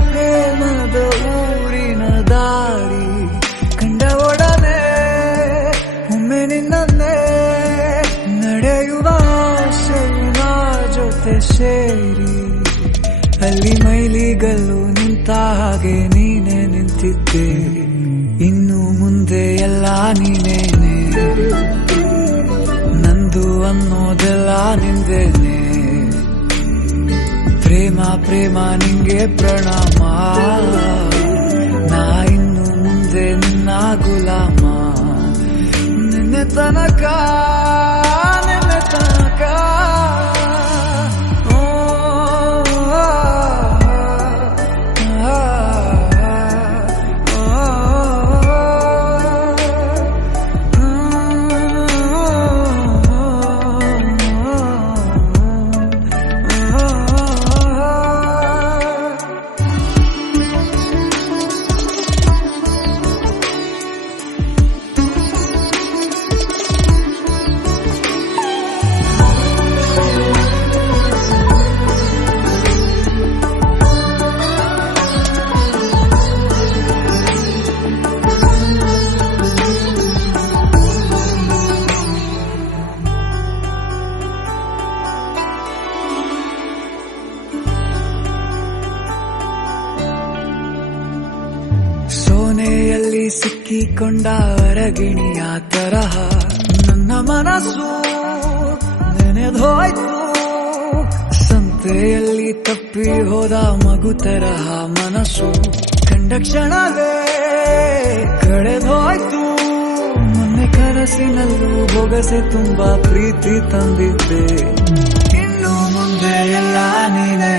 ಪ್ರೇಮದ ಊರಿನ ದಾರಿ ಕಂಡ ಒಡನೆ ಒಮ್ಮೆ ನಿನ್ನೇ ನಡೆಯುವ ಆಸೆಯ ಜೊತೆ ಸೇರಿ ಅಲ್ಲಿ ಮೈಲಿಗಲ್ಲು ನಿಂತ ಹಾಗೆ ನೀನೆ ನಿಂತಿದ್ದೆ. ಇನ್ನು ಮುಂದೆ ಎಲ್ಲ ನೀನೇನೆ, ನಂದು ಅನ್ನೋದೆಲ್ಲ ನಿಂದೇನೆ. ಪ್ರೇಮ ಪ್ರೇಮ ನಿಂಗೆ ಪ್ರಣಾಮ, ನಾ ಇನ್ನು ಮುಂದೆ ನಿನ್ನ ಗುಲಾಮ. ನಿನ್ನೆ ತನಕ ನಿನ್ನೆ ತನಕ ಸೋನೆಯಲ್ಲಿ ಸಿಕ್ಕಿಕೊಂಡ ಅರಗಿಣಿಯ ತರಹ ನನ್ನ ಮನಸ್ಸು ನೆನೆದೋಯ್ತು. ಸಂತೆಯಲ್ಲಿ ತಪ್ಪಿ ಹೋದ ಮಗು ತರಹ ಮನಸ್ಸು ಕಂಡ ಕ್ಷಣವೇ ಕಳೆದೋಯ್ತು. ಮೊನ್ನೆ ಕನಸಿನಲ್ಲೂ ಬೊಗಸೆ ತುಂಬಾ ಪ್ರೀತಿ ತಂದಿದ್ದೆ. ಇನ್ನು ಮುಂದೆ ಎಲ್ಲ ನೀನೇ